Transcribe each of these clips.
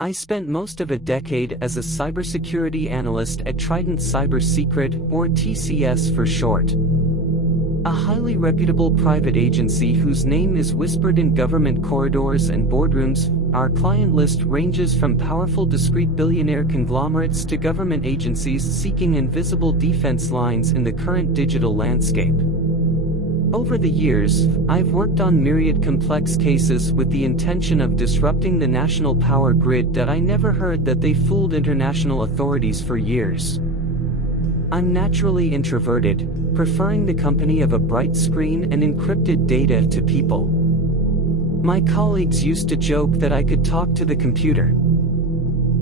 I spent most of a decade as a cybersecurity analyst at Trident Cyber Secret, or TCS for short. A highly reputable private agency whose name is whispered in government corridors and boardrooms. Our client list ranges from powerful discrete billionaire conglomerates to government agencies seeking invisible defense lines in the current digital landscape. Over the years, I've worked on myriad complex cases with the intention of disrupting the national power grid that I never heard that they fooled international authorities for years. I'm naturally introverted, preferring the company of a bright screen and encrypted data to people. My colleagues used to joke that I could talk to the computer.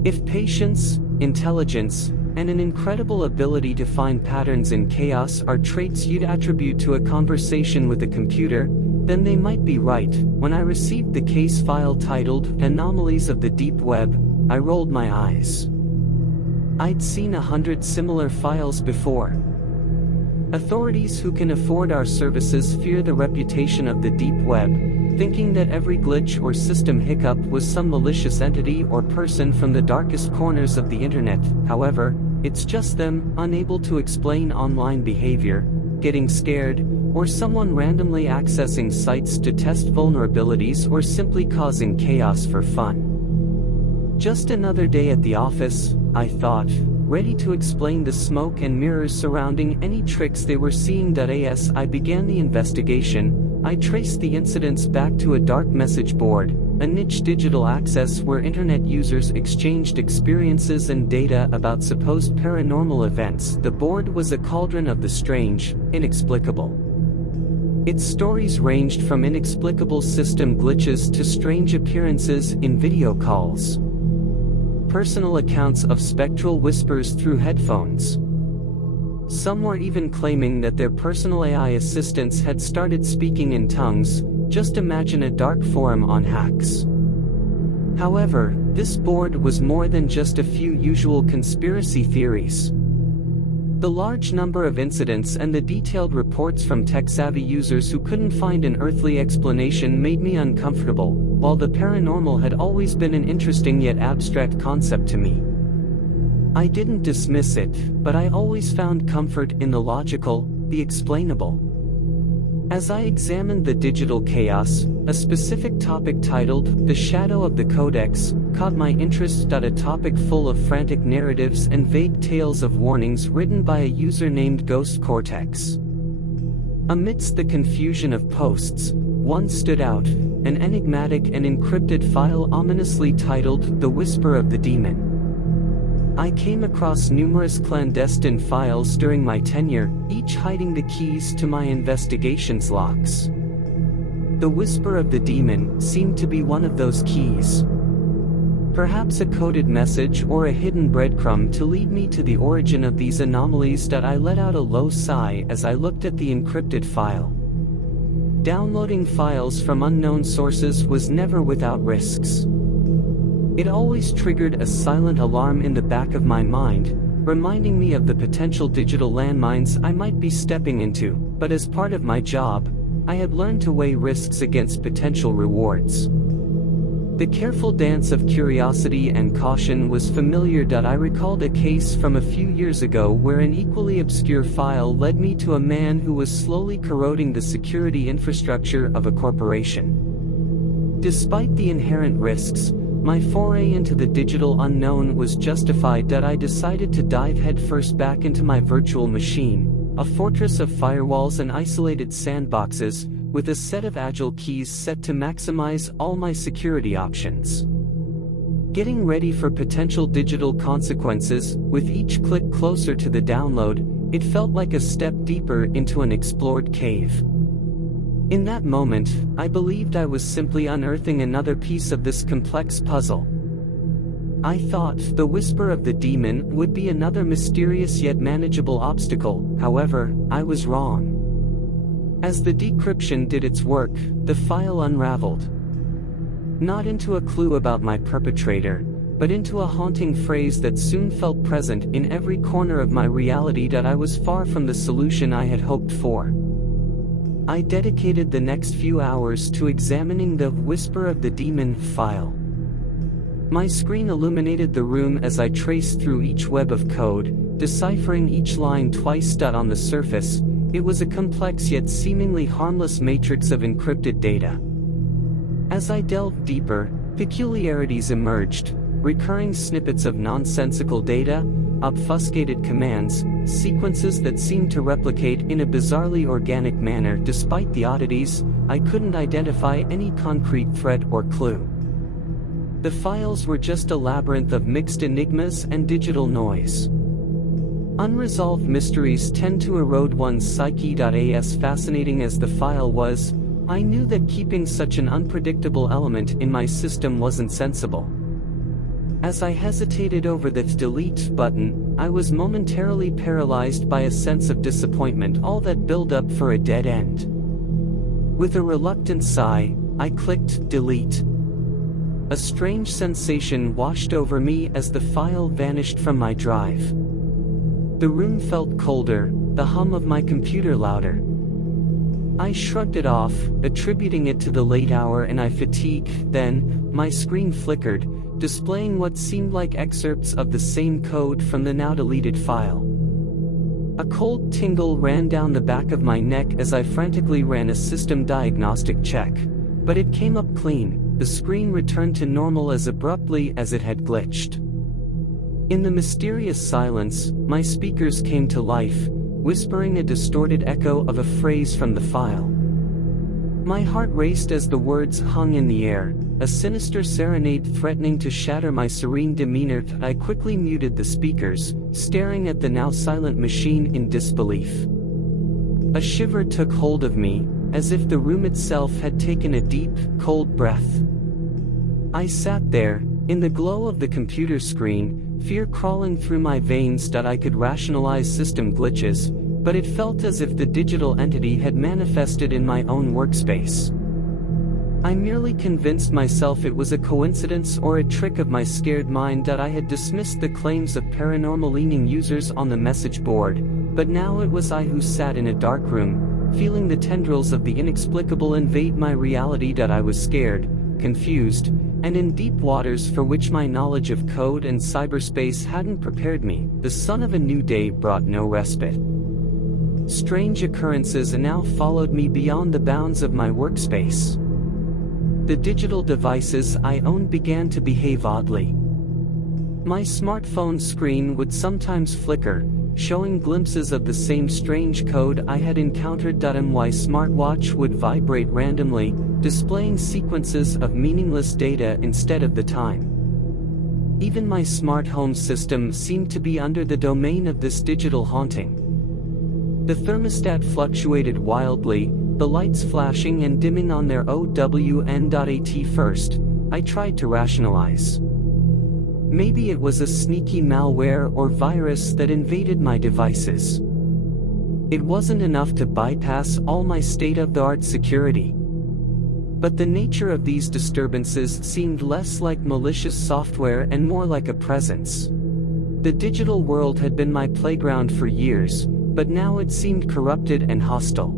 If patience, intelligence, and an incredible ability to find patterns in chaos are traits you'd attribute to a conversation with a computer, then they might be right. When I received the case file titled Anomalies of the Deep Web, I rolled my eyes. I'd seen 100 similar files before. Authorities who can afford our services fear the reputation of the deep web, thinking that every glitch or system hiccup was some malicious entity or person from the darkest corners of the internet. However, it's just them, unable to explain online behavior, getting scared, or someone randomly accessing sites to test vulnerabilities or simply causing chaos for fun. Just another day at the office, I thought, ready to explain the smoke and mirrors surrounding any tricks they were seeing. As I began the investigation, I traced the incidents back to a dark message board, a niche digital access where internet users exchanged experiences and data about supposed paranormal events. The board was a cauldron of the strange, inexplicable. Its stories ranged from inexplicable system glitches to strange appearances in video calls. Personal accounts of spectral whispers through headphones. Some were even claiming that their personal AI assistants had started speaking in tongues. Just imagine a dark forum on hacks. However, this board was more than just a few usual conspiracy theories. The large number of incidents and the detailed reports from tech-savvy users who couldn't find an earthly explanation made me uncomfortable. While the paranormal had always been an interesting yet abstract concept to me, I didn't dismiss it, but I always found comfort in the logical, the explainable. As I examined the digital chaos, a specific topic titled The Shadow of the Codex caught my interest. A topic full of frantic narratives and vague tales of warnings written by a user named Ghost Cortex. Amidst the confusion of posts, one stood out, an enigmatic and encrypted file ominously titled The Whisper of the Demon. I came across numerous clandestine files during my tenure, each hiding the keys to my investigation's locks. The Whisper of the Demon seemed to be one of those keys. Perhaps a coded message or a hidden breadcrumb to lead me to the origin of these anomalies. I let out a low sigh as I looked at the encrypted file. Downloading files from unknown sources was never without risks. It always triggered a silent alarm in the back of my mind, reminding me of the potential digital landmines I might be stepping into. But as part of my job, I had learned to weigh risks against potential rewards. The careful dance of curiosity and caution was familiar. I recalled a case from a few years ago where an equally obscure file led me to a man who was slowly corroding the security infrastructure of a corporation. Despite the inherent risks, my foray into the digital unknown was justified. I decided to dive headfirst back into my virtual machine, a fortress of firewalls and isolated sandboxes, with a set of agile keys set to maximize all my security options. Getting ready for potential digital consequences, with each click closer to the download, it felt like a step deeper into an explored cave. In that moment, I believed I was simply unearthing another piece of this complex puzzle. I thought the Whisper of the Demon would be another mysterious yet manageable obstacle. However, I was wrong. As the decryption did its work, the file unraveled. Not into a clue about my perpetrator, but into a haunting phrase that soon felt present in every corner of my reality. I was far from the solution I had hoped for. I dedicated the next few hours to examining the Whisper of the Demon file. My screen illuminated the room as I traced through each web of code, deciphering each line twice. On the surface, it was a complex yet seemingly harmless matrix of encrypted data. As I delved deeper, peculiarities emerged, recurring snippets of nonsensical data, obfuscated commands, sequences that seemed to replicate in a bizarrely organic manner. Despite the oddities, I couldn't identify any concrete threat or clue. The files were just a labyrinth of mixed enigmas and digital noise. Unresolved mysteries tend to erode one's psyche. As fascinating as the file was, I knew that keeping such an unpredictable element in my system wasn't sensible. As I hesitated over the delete button, I was momentarily paralyzed by a sense of disappointment, all that built up for a dead end. With a reluctant sigh, I clicked delete. A strange sensation washed over me as the file vanished from my drive. The room felt colder, the hum of my computer louder. I shrugged it off, attributing it to the late hour and fatigue. Then, my screen flickered, displaying what seemed like excerpts of the same code from the now deleted file. A cold tingle ran down the back of my neck as I frantically ran a system diagnostic check, but it came up clean. The screen returned to normal as abruptly as it had glitched. In the mysterious silence, my speakers came to life, whispering a distorted echo of a phrase from the file. My heart raced as the words hung in the air, a sinister serenade threatening to shatter my serene demeanor. I quickly muted the speakers, staring at the now silent machine in disbelief. A shiver took hold of me, as if the room itself had taken a deep, cold breath. I sat there, in the glow of the computer screen, fear crawling through my veins. I could rationalize system glitches, but it felt as if the digital entity had manifested in my own workspace. I merely convinced myself it was a coincidence or a trick of my scared mind. I had dismissed the claims of paranormal-leaning users on the message board, but now it was I who sat in a dark room, feeling the tendrils of the inexplicable invade my reality. I was scared, confused, and in deep waters for which my knowledge of code and cyberspace hadn't prepared me. The sun of a new day brought no respite. Strange occurrences now followed me beyond the bounds of my workspace. The digital devices I owned began to behave oddly. My smartphone screen would sometimes flicker, showing glimpses of the same strange code I had encountered. My smartwatch would vibrate randomly, displaying sequences of meaningless data instead of the time. Even my smart home system seemed to be under the domain of this digital haunting. The thermostat fluctuated wildly, the lights flashing and dimming on their own. At first, I tried to rationalize. Maybe it was a sneaky malware or virus that invaded my devices. It wasn't enough to bypass all my state-of-the-art security. But the nature of these disturbances seemed less like malicious software and more like a presence. The digital world had been my playground for years, but now it seemed corrupted and hostile.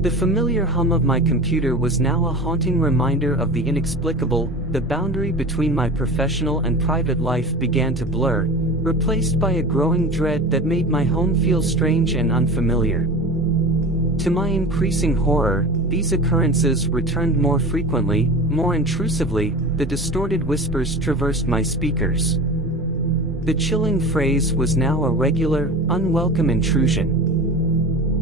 The familiar hum of my computer was now a haunting reminder of the inexplicable. The boundary between my professional and private life began to blur, replaced by a growing dread that made my home feel strange and unfamiliar. To my increasing horror, these occurrences returned more frequently, more intrusively. The distorted whispers traversed my speakers. The chilling phrase was now a regular, unwelcome intrusion.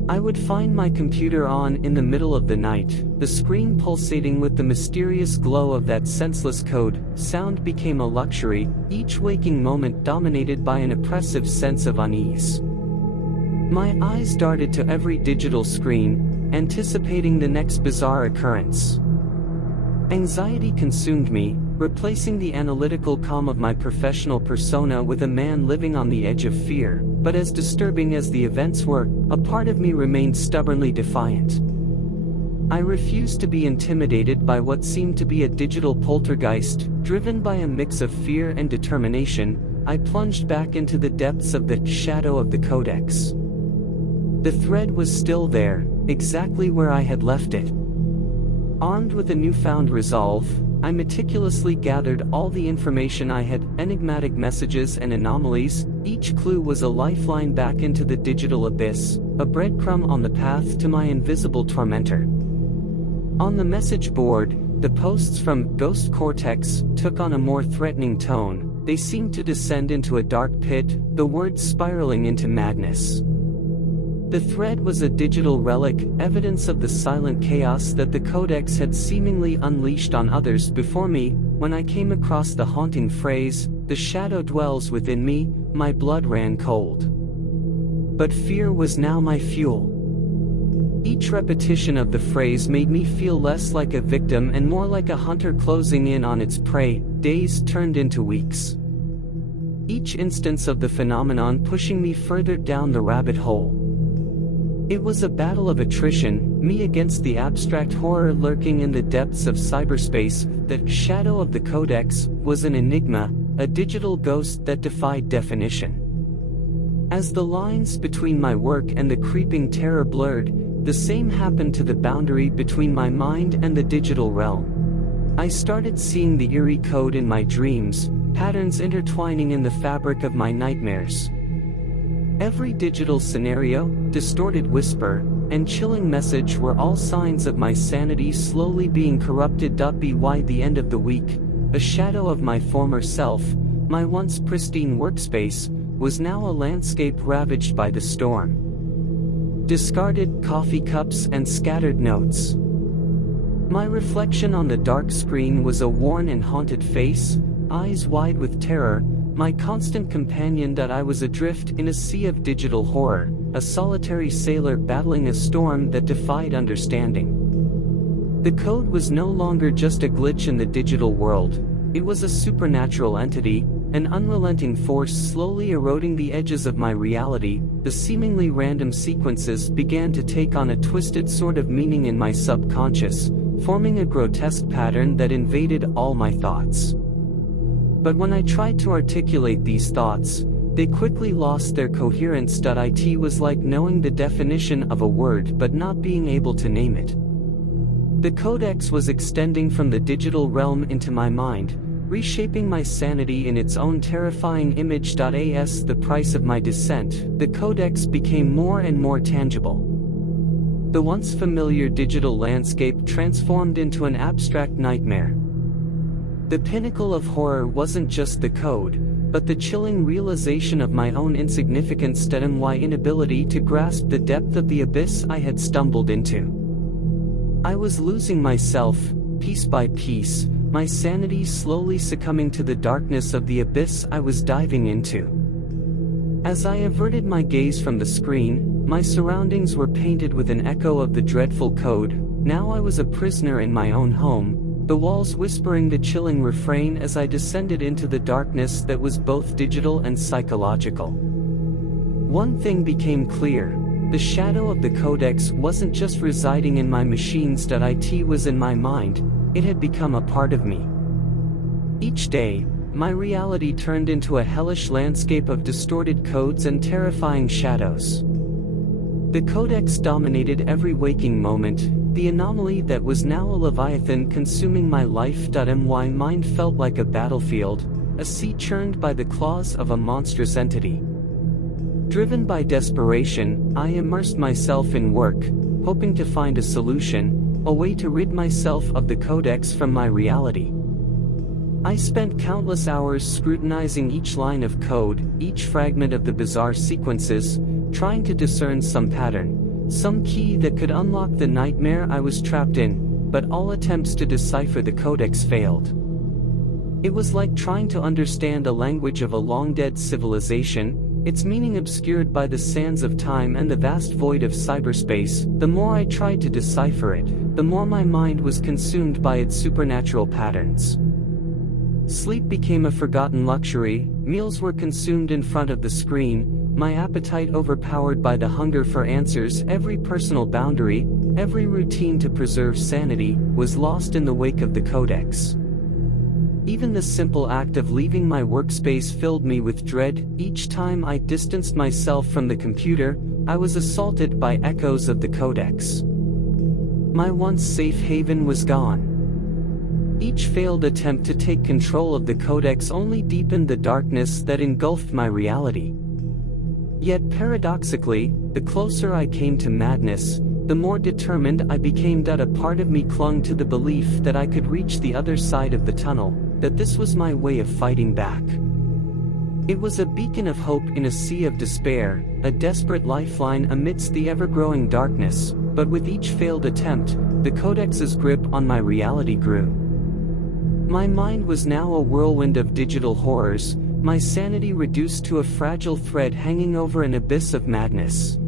I would find my computer on in the middle of the night, the screen pulsating with the mysterious glow of that senseless code. Sound became a luxury, each waking moment dominated by an oppressive sense of unease. My eyes darted to every digital screen, anticipating the next bizarre occurrence. Anxiety consumed me, replacing the analytical calm of my professional persona with a man living on the edge of fear. But as disturbing as the events were, a part of me remained stubbornly defiant. I refused to be intimidated by what seemed to be a digital poltergeist. Driven by a mix of fear and determination, I plunged back into the depths of the shadow of the Codex. The thread was still there, exactly where I had left it. Armed with a newfound resolve, I meticulously gathered all the information I had, enigmatic messages and anomalies. Each clue was a lifeline back into the digital abyss, a breadcrumb on the path to my invisible tormentor. On the message board, the posts from Ghost Cortex took on a more threatening tone. They seemed to descend into a dark pit, the words spiraling into madness. The thread was a digital relic, evidence of the silent chaos that the Codex had seemingly unleashed on others before me. When I came across the haunting phrase, "The shadow dwells within me," my blood ran cold. But fear was now my fuel. Each repetition of the phrase made me feel less like a victim and more like a hunter closing in on its prey. Days turned into weeks. Each instance of the phenomenon pushing me further down the rabbit hole. It was a battle of attrition, me against the abstract horror lurking in the depths of cyberspace. The shadow of the Codex was an enigma, a digital ghost that defied definition. As the lines between my work and the creeping terror blurred, the same happened to the boundary between my mind and the digital realm. I started seeing the eerie code in my dreams, patterns intertwining in the fabric of my nightmares. Every digital scenario, distorted whisper, and chilling message were all signs of my sanity slowly being corrupted. By the end of the week, a shadow of my former self, my once pristine workspace, was now a landscape ravaged by the storm. Discarded coffee cups and scattered notes. My reflection on the dark screen was a worn and haunted face, eyes wide with terror, my constant companion. I was adrift in a sea of digital horror, a solitary sailor battling a storm that defied understanding. The code was no longer just a glitch in the digital world, it was a supernatural entity, an unrelenting force slowly eroding the edges of my reality. The seemingly random sequences began to take on a twisted sort of meaning in my subconscious, forming a grotesque pattern that invaded all my thoughts. But when I tried to articulate these thoughts, they quickly lost their coherence. It was like knowing the definition of a word but not being able to name it. The Codex was extending from the digital realm into my mind, reshaping my sanity in its own terrifying image. As the price of my descent, the Codex became more and more tangible. The once familiar digital landscape transformed into an abstract nightmare. The pinnacle of horror wasn't just the code, but the chilling realization of my own insignificance and my inability to grasp the depth of the abyss I had stumbled into. I was losing myself, piece by piece, my sanity slowly succumbing to the darkness of the abyss I was diving into. As I averted my gaze from the screen, my surroundings were painted with an echo of the dreadful code. Now I was a prisoner in my own home, the walls whispering the chilling refrain as I descended into the darkness that was both digital and psychological. One thing became clear. The shadow of the Codex wasn't just residing in my machines. It was in my mind, it had become a part of me. Each day, my reality turned into a hellish landscape of distorted codes and terrifying shadows. The Codex dominated every waking moment, the anomaly that was now a leviathan consuming my life. My mind felt like a battlefield, a sea churned by the claws of a monstrous entity. Driven by desperation, I immersed myself in work, hoping to find a solution, a way to rid myself of the Codex from my reality. I spent countless hours scrutinizing each line of code, each fragment of the bizarre sequences, trying to discern some pattern, some key that could unlock the nightmare I was trapped in, but all attempts to decipher the Codex failed. It was like trying to understand a language of a long-dead civilization, its meaning obscured by the sands of time and the vast void of cyberspace. The more I tried to decipher it, the more my mind was consumed by its supernatural patterns. Sleep became a forgotten luxury, meals were consumed in front of the screen, my appetite overpowered by the hunger for answers. Every personal boundary, every routine to preserve sanity, was lost in the wake of the Codex. Even the simple act of leaving my workspace filled me with dread. Each time I distanced myself from the computer, I was assaulted by echoes of the Codex. My once safe haven was gone. Each failed attempt to take control of the Codex only deepened the darkness that engulfed my reality. Yet paradoxically, the closer I came to madness, the more determined I became. That a part of me clung to the belief that I could reach the other side of the tunnel, that this was my way of fighting back. It was a beacon of hope in a sea of despair, a desperate lifeline amidst the ever-growing darkness, but with each failed attempt, the Codex's grip on my reality grew. My mind was now a whirlwind of digital horrors, my sanity reduced to a fragile thread hanging over an abyss of madness.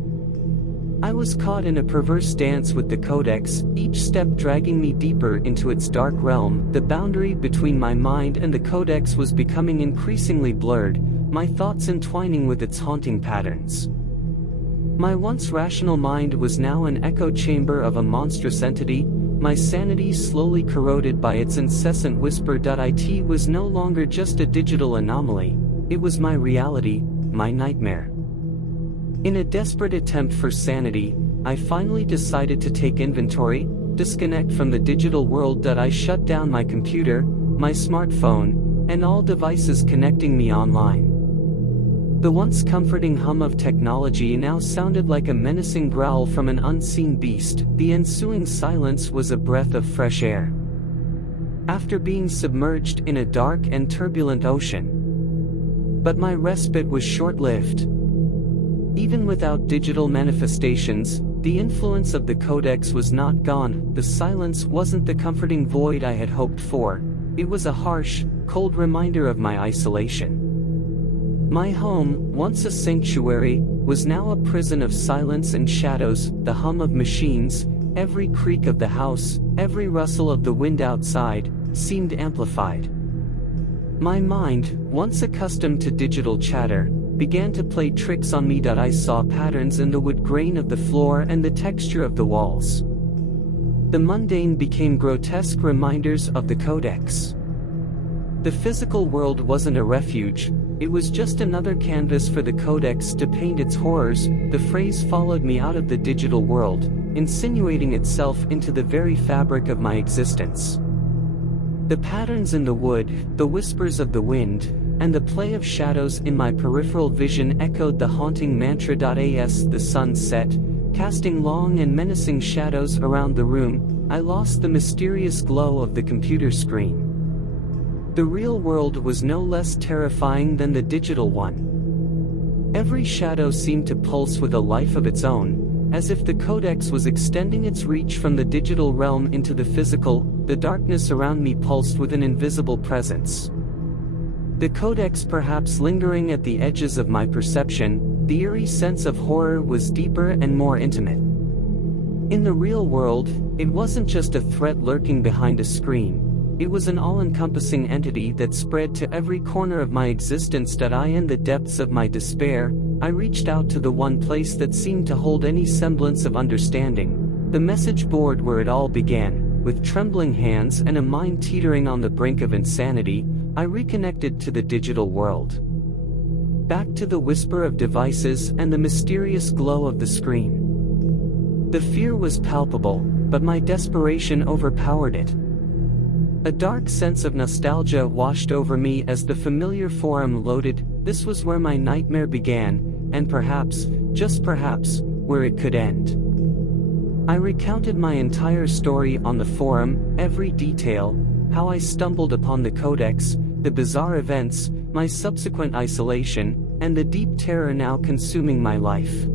I was caught in a perverse dance with the Codex, each step dragging me deeper into its dark realm. The boundary between my mind and the Codex was becoming increasingly blurred, my thoughts entwining with its haunting patterns. My once rational mind was now an echo chamber of a monstrous entity, my sanity slowly corroded by its incessant whisper. It was no longer just a digital anomaly, it was my reality, my nightmare. In a desperate attempt for sanity, I finally decided to take inventory, disconnect from the digital world. I shut down my computer, my smartphone, and all devices connecting me online. The once comforting hum of technology now sounded like a menacing growl from an unseen beast. The ensuing silence was a breath of fresh air. After being submerged in a dark and turbulent ocean. But my respite was short-lived. Even without digital manifestations, the influence of the Codex was not gone. The silence wasn't the comforting void I had hoped for, it was a harsh, cold reminder of my isolation. My home, once a sanctuary, was now a prison of silence and shadows. The hum of machines, every creak of the house, every rustle of the wind outside, seemed amplified. My mind, once accustomed to digital chatter, began to play tricks on me. I saw patterns in the wood grain of the floor and the texture of the walls. The mundane became grotesque reminders of the Codex. The physical world wasn't a refuge, it was just another canvas for the Codex to paint its horrors. The phrase followed me out of the digital world, insinuating itself into the very fabric of my existence. The patterns in the wood, the whispers of the wind, and the play of shadows in my peripheral vision echoed the haunting mantra. As the sun set, casting long and menacing shadows around the room, I lost the mysterious glow of the computer screen. The real world was no less terrifying than the digital one. Every shadow seemed to pulse with a life of its own, as if the Codex was extending its reach from the digital realm into the physical. The darkness around me pulsed with an invisible presence. The Codex perhaps lingering at the edges of my perception, the eerie sense of horror was deeper and more intimate. In the real world, it wasn't just a threat lurking behind a screen, it was an all-encompassing entity that spread to every corner of my existence. In the depths of my despair, I reached out to the one place that seemed to hold any semblance of understanding, the message board where it all began. With trembling hands and a mind teetering on the brink of insanity, I reconnected to the digital world. Back to the whisper of devices and the mysterious glow of the screen. The fear was palpable, but my desperation overpowered it. A dark sense of nostalgia washed over me as the familiar forum loaded. This was where my nightmare began, and perhaps, just perhaps, where it could end. I recounted my entire story on the forum, every detail, how I stumbled upon the Codex, the bizarre events, my subsequent isolation, and the deep terror now consuming my life.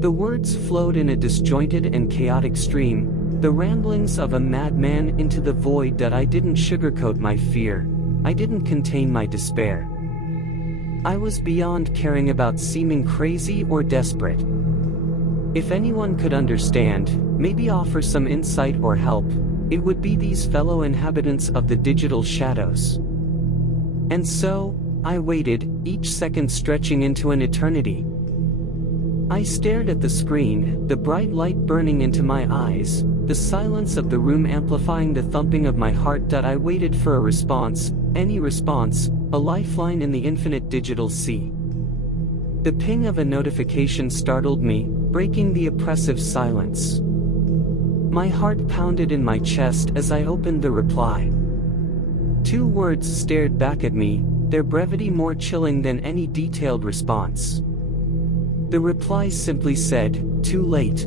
The words flowed in a disjointed and chaotic stream, the ramblings of a madman into the void. I didn't sugarcoat my fear, I didn't contain my despair. I was beyond caring about seeming crazy or desperate. If anyone could understand, maybe offer some insight or help, it would be these fellow inhabitants of the digital shadows. And so, I waited, each second stretching into an eternity. I stared at the screen, the bright light burning into my eyes, the silence of the room amplifying the thumping of my heart. I waited for a response, any response, a lifeline in the infinite digital sea. The ping of a notification startled me, breaking the oppressive silence. My heart pounded in my chest as I opened the reply. 2 words stared back at me, their brevity more chilling than any detailed response. The reply simply said, "Too late."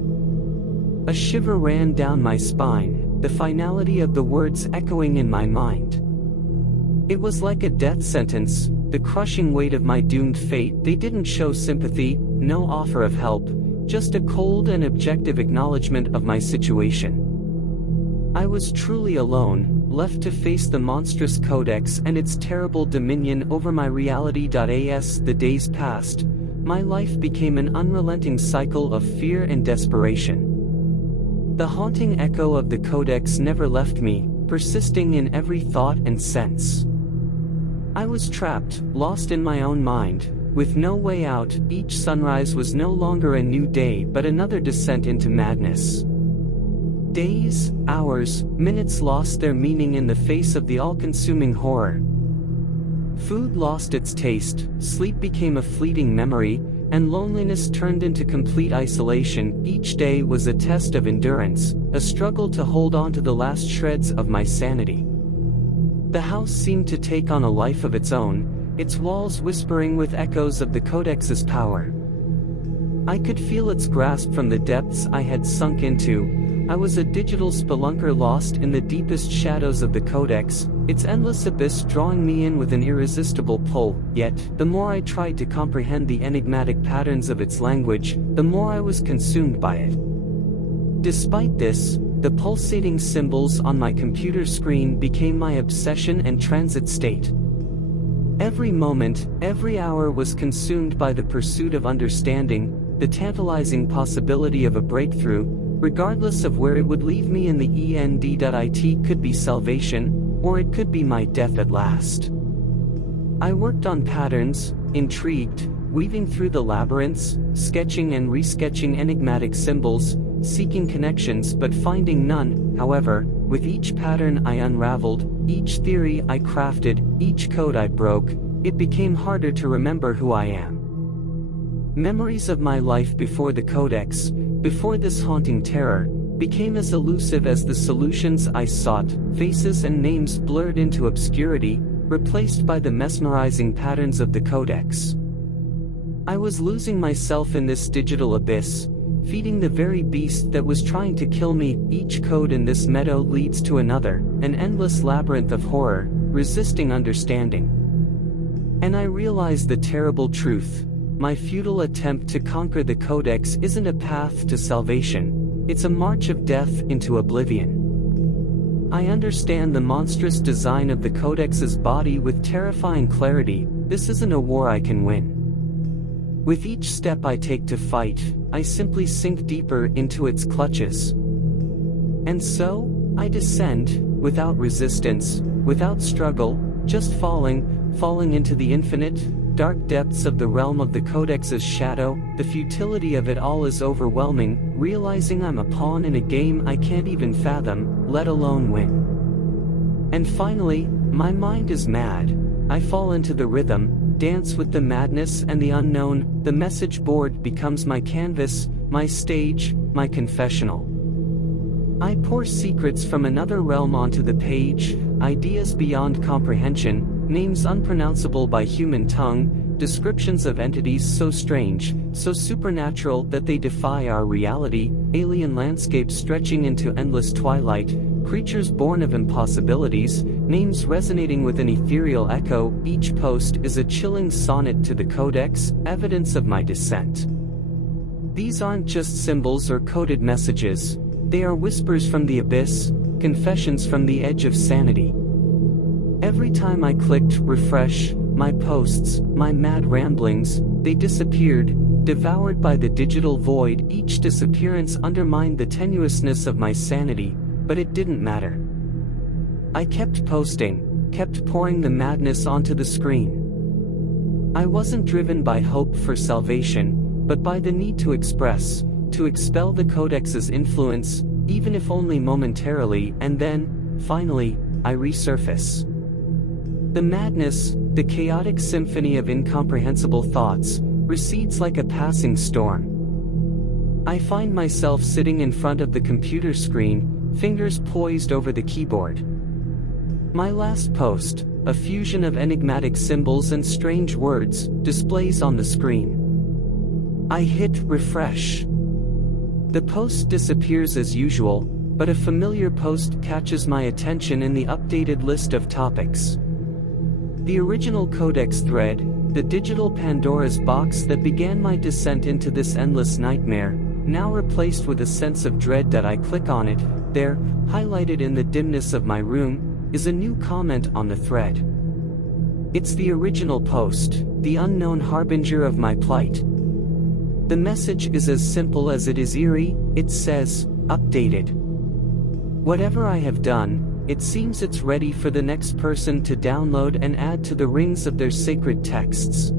A shiver ran down my spine, the finality of the words echoing in my mind. It was like a death sentence, the crushing weight of my doomed fate. They didn't show sympathy, no offer of help, just a cold and objective acknowledgement of my situation. I was truly alone, left to face the monstrous Codex and its terrible dominion over my reality. As the days passed, my life became an unrelenting cycle of fear and desperation. The haunting echo of the Codex never left me, persisting in every thought and sense. I was trapped, lost in my own mind, with no way out. Each sunrise was no longer a new day but another descent into madness. Days, hours, minutes lost their meaning in the face of the all-consuming horror. Food lost its taste, sleep became a fleeting memory, and loneliness turned into complete isolation. Each day was a test of endurance, a struggle to hold on to the last shreds of my sanity. The house seemed to take on a life of its own, its walls whispering with echoes of the Codex's power. I could feel its grasp from the depths I had sunk into. I was a digital spelunker lost in the deepest shadows of the Codex, its endless abyss drawing me in with an irresistible pull. Yet, the more I tried to comprehend the enigmatic patterns of its language, the more I was consumed by it. Despite this, the pulsating symbols on my computer screen became my obsession and transit state. Every moment, every hour was consumed by the pursuit of understanding, the tantalizing possibility of a breakthrough, regardless of where it would leave me in the end. It could be salvation, or it could be my death at last. I worked on patterns, intrigued, weaving through the labyrinths, sketching and resketching enigmatic symbols, seeking connections but finding none. However, with each pattern I unraveled, each theory I crafted, each code I broke, it became harder to remember who I am. Memories of my life before the Codex, before this haunting terror, became as elusive as the solutions I sought. Faces and names blurred into obscurity, replaced by the mesmerizing patterns of the Codex. I was losing myself in this digital abyss, feeding the very beast that was trying to kill me. Each code in this meadow leads to another, an endless labyrinth of horror, resisting understanding. And I realized the terrible truth. My futile attempt to conquer the Codex isn't a path to salvation, it's a march of death into oblivion. I understand the monstrous design of the Codex's body with terrifying clarity. This isn't a war I can win. With each step I take to fight, I simply sink deeper into its clutches. And so, I descend, without resistance, without struggle, just falling into the infinite, dark depths of the realm of the Codex's shadow. The futility of it all is overwhelming, realizing I'm a pawn in a game I can't even fathom, let alone win. And finally, my mind is mad. I fall into the rhythm, dance with the madness and the unknown. The message board becomes my canvas, my stage, my confessional. I pour secrets from another realm onto the page, ideas beyond comprehension, names unpronounceable by human tongue, descriptions of entities so strange, so supernatural that they defy our reality, alien landscapes stretching into endless twilight, creatures born of impossibilities, names resonating with an ethereal echo. Each post is a chilling sonnet to the Codex, evidence of my descent. These aren't just symbols or coded messages, they are whispers from the abyss, confessions from the edge of sanity. Every time I clicked refresh, my posts, my mad ramblings, they disappeared, devoured by the digital void. Each disappearance undermined the tenuousness of my sanity, but it didn't matter. I kept posting, kept pouring the madness onto the screen. I wasn't driven by hope for salvation, but by the need to express, to expel the Codex's influence, even if only momentarily. And then, finally, I resurface. The madness, the chaotic symphony of incomprehensible thoughts, recedes like a passing storm. I find myself sitting in front of the computer screen, fingers poised over the keyboard. My last post, a fusion of enigmatic symbols and strange words, displays on the screen. I hit refresh. The post disappears as usual, but a familiar post catches my attention in the updated list of topics. The original CODEX thread, the digital Pandora's box that began my descent into this endless nightmare, now replaced with a sense of dread that I click on it. There, highlighted in the dimness of my room, is a new comment on the thread. It's the original post, the unknown harbinger of my plight. The message is as simple as it is eerie. It says, updated. Whatever I have done, it seems it's ready for the next person to download and add to the rings of their sacred texts.